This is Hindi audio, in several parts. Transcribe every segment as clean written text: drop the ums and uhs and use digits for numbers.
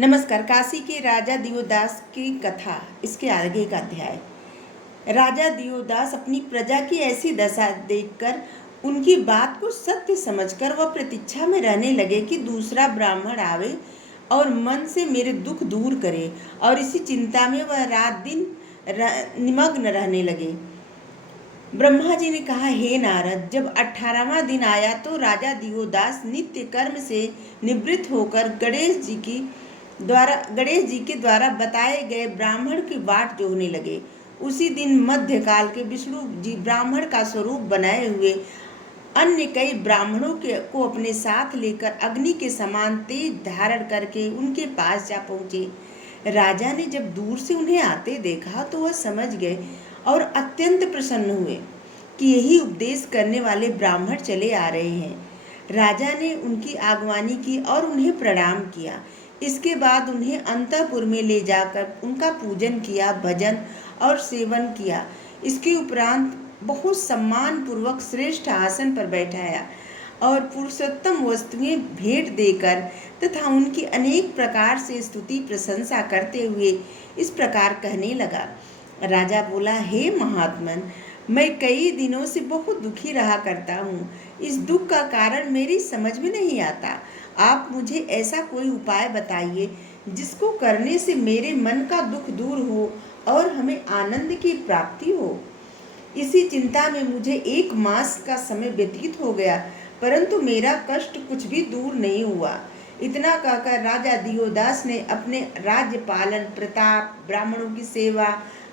नमस्कार। काशी के राजा दियोदास की कथा, इसके आगे का अध्याय। राजा दियोदास अपनी प्रजा की ऐसी दशा देखकर उनकी बात को सत्य समझकर वह प्रतीक्षा में रहने लगे कि दूसरा ब्राह्मण आवे और मन से मेरे दुख दूर करे, और इसी चिंता में वह रात दिन निमग्न रहने लगे। ब्रह्मा जी ने कहा, हे नारद, जब 18वां दिन आया तो राजा दियोदास नित्य कर्म से निवृत्त होकर गणेश जी के द्वारा बताए गए ब्राह्मण की बाट जोहने लगे। उसी दिन मध्यकाल के विष्णु जी ब्राह्मण का स्वरूप बनाए हुए अन्य कई ब्राह्मणों को अपने साथ लेकर अग्नि के समान तेज धारण करके उनके पास जा पहुँचे। राजा ने जब दूर से उन्हें आते देखा तो वह समझ गए और अत्यंत प्रसन्न हुए कि यही उपदेश करने वाले ब्राह्मण चले आ रहे हैं। राजा ने उनकी आगवानी की और उन्हें प्रणाम किया। इसके बाद उन्हें अंतःपुर में ले जाकर उनका पूजन किया, भजन और सेवन किया। इसके उपरांत बहुत सम्मान पूर्वक श्रेष्ठ आसन पर बैठाया और पुरुषोत्तम वस्तुएं भेंट देकर तथा उनकी अनेक प्रकार से स्तुति प्रशंसा करते हुए इस प्रकार कहने लगा। राजा बोला, हे महात्मन, मैं कई दिनों से बहुत दुखी रहा करता हूँ। इस दुख का कारण मेरी समझ में नहीं आता। आप मुझे ऐसा कोई उपाय बताइए जिसको करने से मेरे मन का दुख दूर हो और हमें आनंद की प्राप्ति हो। इसी चिंता में मुझे 1 मास का समय व्यतीत हो गया, परंतु मेरा कष्ट कुछ भी दूर नहीं हुआ। इतना कहकर राजा दियोदास ने अपने राज्य पालन, प्रताप, ब्राह्मणों की सेवा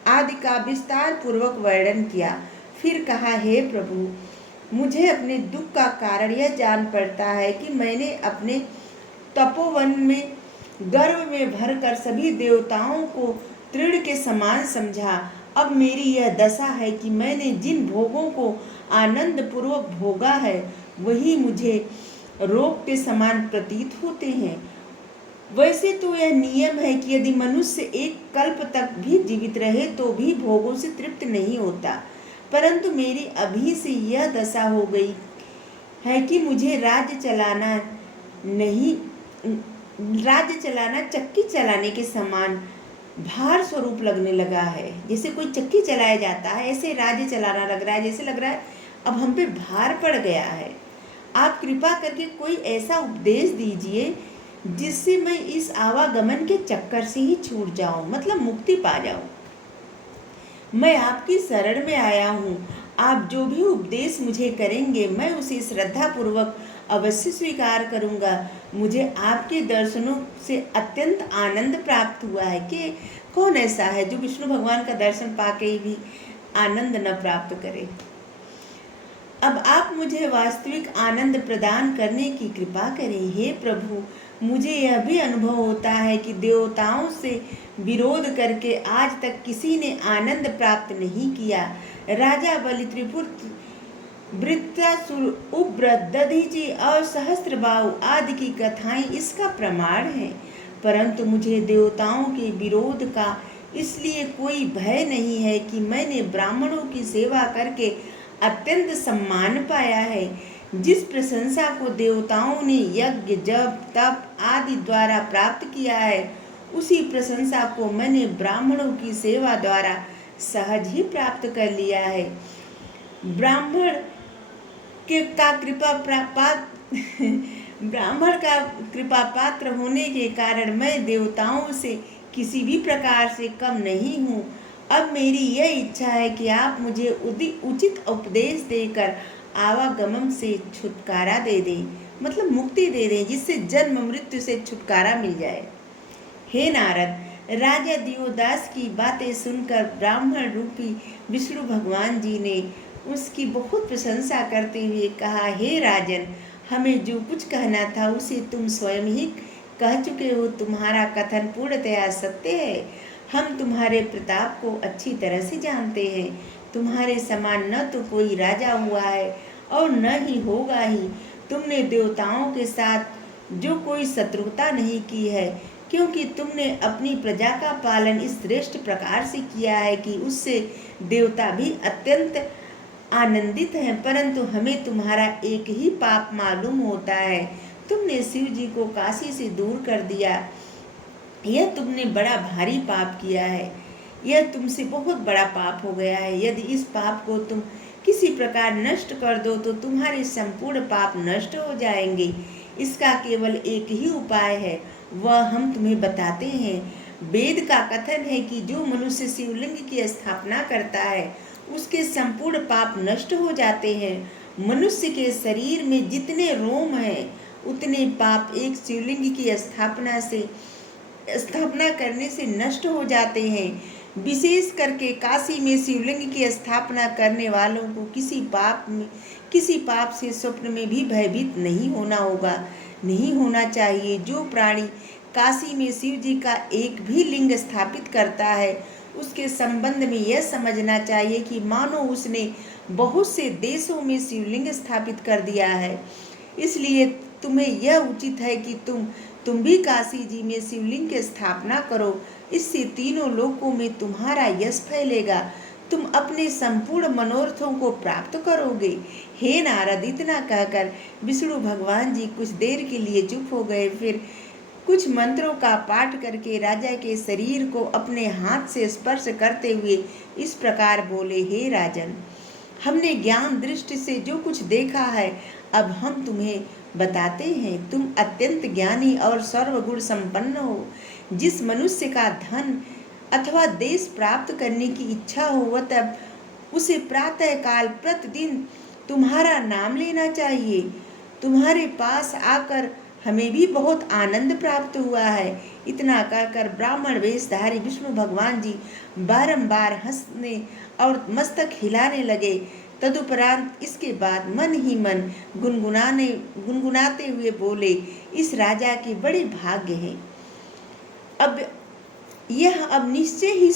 आदि का विस्तार पूर्वक वर्णन किया। फिर कहा, हे प्रभु, मुझे अपने दुख का कारण यह जान पड़ता है कि मैंने अपने तपोवन में गर्व में भरकर सभी देवताओं को तृण के समान समझा। अब मेरी यह दशा है कि मैंने जिन भोगों को आनंद पूर्वक भोगा है वही मुझे रोग के समान प्रतीत होते हैं। वैसे तो यह नियम है कि यदि मनुष्य 1 कल्प तक भी जीवित रहे तो भी भोगों से तृप्त नहीं होता, परंतु मेरी अभी से यह दशा हो गई है कि मुझे राज्य चलाना चक्की चलाने के समान भार स्वरूप लगने लगा है। जैसे कोई चक्की चलाया जाता है, ऐसे राज्य चलाना लग रहा है। जैसे लग रहा है अब हम पे भार पड़ गया है। आप कृपा करके कोई ऐसा उपदेश दीजिए जिससे मैं इस आवागमन के चक्कर से ही छूट जाऊं, मतलब मुक्ति पा जाऊं। मैं आपकी शरण में आया हूँ। आप जो भी उपदेश मुझे करेंगे मैं उसे श्रद्धा पूर्वक अवश्य स्वीकार करूँगा। मुझे आपके दर्शनों से अत्यंत आनंद प्राप्त हुआ है कि कौन ऐसा है जो विष्णु भगवान का दर्शन पाके भी आनंद न प्राप्त करे। अब आप मुझे वास्तविक आनंद प्रदान करने की कृपा करें। हे प्रभु, मुझे यह भी अनुभव होता है कि देवताओं से विरोध करके आज तक किसी ने आनंद प्राप्त नहीं किया। राजा बलि, त्रिपुत्र, वृत्रासुर, उग्र, दधीचि और सहस्त्रबाहु आदि की कथाएं इसका प्रमाण हैं। परंतु मुझे देवताओं के विरोध का इसलिए कोई भय नहीं है कि मैंने ब्राह्मणों की सेवा करके अत्यंत सम्मान पाया है। जिस प्रशंसा को देवताओं ने यज्ञ, जप, तप आदि द्वारा प्राप्त किया है, उसी प्रशंसा को मैंने ब्राह्मणों की सेवा द्वारा सहज ही प्राप्त कर लिया है। ब्राह्मण का कृपा पात्र होने के कारण मैं देवताओं से किसी भी प्रकार से कम नहीं हूँ। अब मेरी यह इच्छा है कि आप मुझे उचित उपदेश देकर आवागमन से छुटकारा दे दें, मतलब मुक्ति दे दें, जिससे जन्म मृत्यु से छुटकारा मिल जाए। हे नारद, राजा दियोदास की बातें सुनकर ब्राह्मण रूपी विष्णु भगवान जी ने उसकी बहुत प्रशंसा करते हुए कहा, हे राजन, हमें जो कुछ कहना था उसे तुम स्वयं ही कह चुके हो। तुम्हारा कथन पूर्णतया सत्य है। हम तुम्हारे प्रताप को अच्छी तरह से जानते हैं। तुम्हारे समान न तो कोई राजा हुआ है और न ही होगा ही। तुमने देवताओं के साथ जो कोई शत्रुता नहीं की है, क्योंकि तुमने अपनी प्रजा का पालन इस श्रेष्ठ प्रकार से किया है कि उससे देवता भी अत्यंत आनंदित हैं। परंतु हमें तुम्हारा एक ही पाप मालूम होता है। तुमने शिव जी को काशी से दूर कर दिया यह तुमने बड़ा भारी पाप किया है, यह तुमसे बहुत बड़ा पाप हो गया है। यदि इस पाप को तुम किसी प्रकार नष्ट कर दो तो तुम्हारे संपूर्ण पाप नष्ट हो जाएंगे। इसका केवल एक ही उपाय है, वह हम तुम्हें बताते हैं। वेद का कथन है कि जो मनुष्य शिवलिंग की स्थापना करता है उसके संपूर्ण पाप नष्ट हो जाते हैं। मनुष्य के शरीर में जितने रोम हैं उतने पाप एक शिवलिंग की स्थापना करने से नष्ट हो जाते हैं। विशेष करके काशी में शिवलिंग की स्थापना करने वालों को किसी पाप से स्वप्न में भी भयभीत नहीं होना चाहिए। जो प्राणी काशी में शिव जी का एक भी लिंग स्थापित करता है उसके संबंध में यह समझना चाहिए कि मानो उसने बहुत से देशों में शिवलिंग स्थापित कर दिया है। इसलिए तुम्हें यह उचित है कि तुम भी काशी जी में शिवलिंग की स्थापना करो। इससे तीनों लोकों में तुम्हारा यश फैलेगा, तुम अपने संपूर्ण मनोरथों को प्राप्त करोगे। हे नारद, इतना कहकर विष्णु भगवान जी कुछ देर के लिए चुप हो गए। फिर कुछ मंत्रों का पाठ करके राजा के शरीर को अपने हाथ से स्पर्श करते हुए इस प्रकार बोले, हे राजन, हमने ज्ञान दृष्टि से जो कुछ देखा है अब हम तुम्हें बताते हैं। तुम अत्यंत ज्ञानी और सर्वगुण संपन्न हो। जिस मनुष्य का धन अथवा देश प्राप्त करने की इच्छा हो वह तब उसे प्रातः काल प्रतिदिन तुम्हारा नाम लेना चाहिए। तुम्हारे पास आकर हमें भी बहुत आनंद प्राप्त हुआ है। इतना कहकर ब्राह्मण वेशधारी विष्णु भगवान जी बारंबार हंसने और मस्तक हिलाने लगे। तदुपरांत इसके बाद मन ही मन गुनगुनाते हुए बोले, इस राजा के बड़े भाग्य हैं। अब निश्चय ही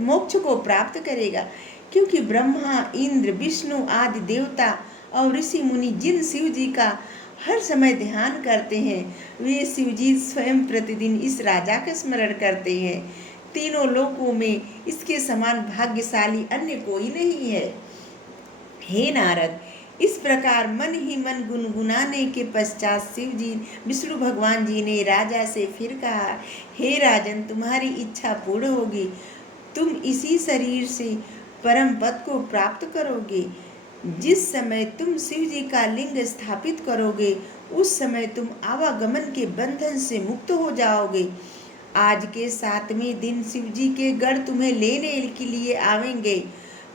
मोक्ष को प्राप्त करेगा, क्योंकि ब्रह्मा, इंद्र, विष्णु आदि देवता और ऋषि मुनि जिन शिव जी का हर समय ध्यान करते हैं वे शिव जी स्वयं प्रतिदिन इस राजा का स्मरण करते हैं। तीनों लोकों में इसके समान भाग्यशाली अन्य कोई नहीं है। हे नारद, इस प्रकार मन ही मन गुनगुनाने के पश्चात शिव जी विष्णु भगवान जी ने राजा से फिर कहा, हे राजन, तुम्हारी इच्छा पूर्ण होगी। तुम इसी शरीर से परम पद को प्राप्त करोगे। जिस समय तुम शिव जी का लिंग स्थापित करोगे उस समय तुम आवागमन के बंधन से मुक्त हो जाओगे। आज के 7वें दिन शिव जी के गढ़ तुम्हें लेने के लिए आवेंगे।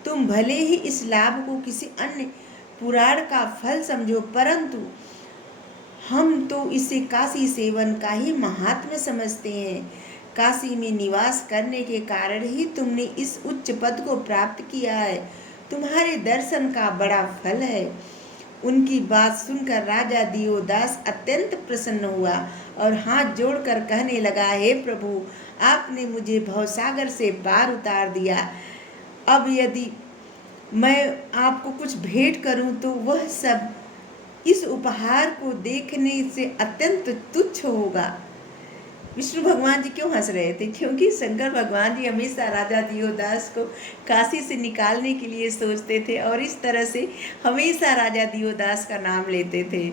तुम भले ही इस लाभ को किसी अन्य पुराण का फल समझो, परंतु हम तो इसे काशी सेवन का ही महात्म्य समझते हैं। काशी में निवास करने के कारण ही तुमने इस उच्च पद को प्राप्त किया है। तुम्हारे दर्शन का बड़ा फल है। उनकी बात सुनकर राजा दियोदास अत्यंत प्रसन्न हुआ और हाथ जोड़कर कहने लगा, हे प्रभु, आपने मुझे भवसागर से पार उतार दिया। अब यदि मैं आपको कुछ भेंट करूं तो वह सब इस उपहार को देखने से अत्यंत तुच्छ होगा। विष्णु भगवान जी क्यों हंस रहे थे? क्योंकि शंकर भगवान जी हमेशा राजा दियोदास को काशी से निकालने के लिए सोचते थे और इस तरह से हमेशा राजा दियोदास का नाम लेते थे।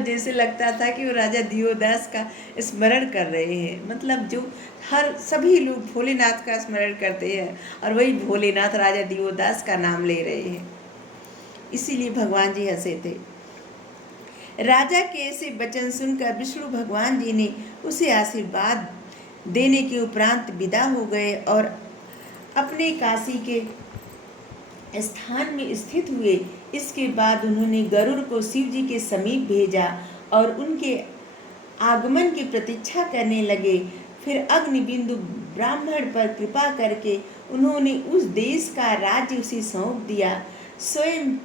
जैसे लगता था कि वो राजा दियोदास का स्मरण कर रहे हैं। मतलब जो सभी लोग भोलेनाथ का स्मरण करते हैं और वही भोलेनाथ राजा दियोदास का नाम ले रहे हैं, इसीलिए भगवान जी हंसे थे। राजा के ऐसे वचन सुनकर विष्णु भगवान जी ने उसे आशीर्वाद देने के उपरांत विदा हो गए और अपने काशी के स्थान में स्थित हुए। इसके बाद उन्होंने गरुड़ को शिव जी के समीप भेजा और उनके आगमन की प्रतीक्षा करने लगे। फिर अग्निबिंदु ब्राह्मण पर कृपा करके उन्होंने उस देश का राज्य उसे सौंप दिया। स्वयं